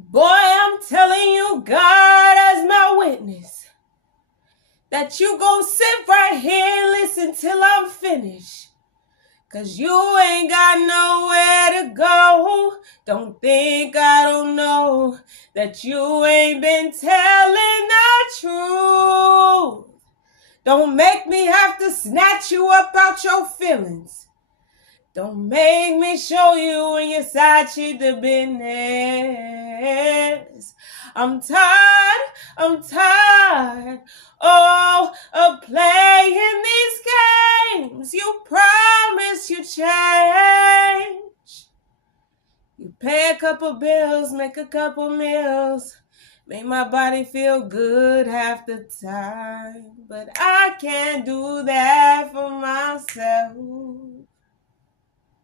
Boy, I'm telling you, God as my witness, that you gon' sit right here and listen till I'm finished. 'Cause you ain't got nowhere to go. Don't think I don't know that you ain't been telling the truth. Don't make me have to snatch you up out your feelings. Don't make me show you when your side cheat the business. I'm tired, of playing these games. You promise you change. You pay a couple bills, make a couple meals, make my body feel good half the time. But I can't do that for myself.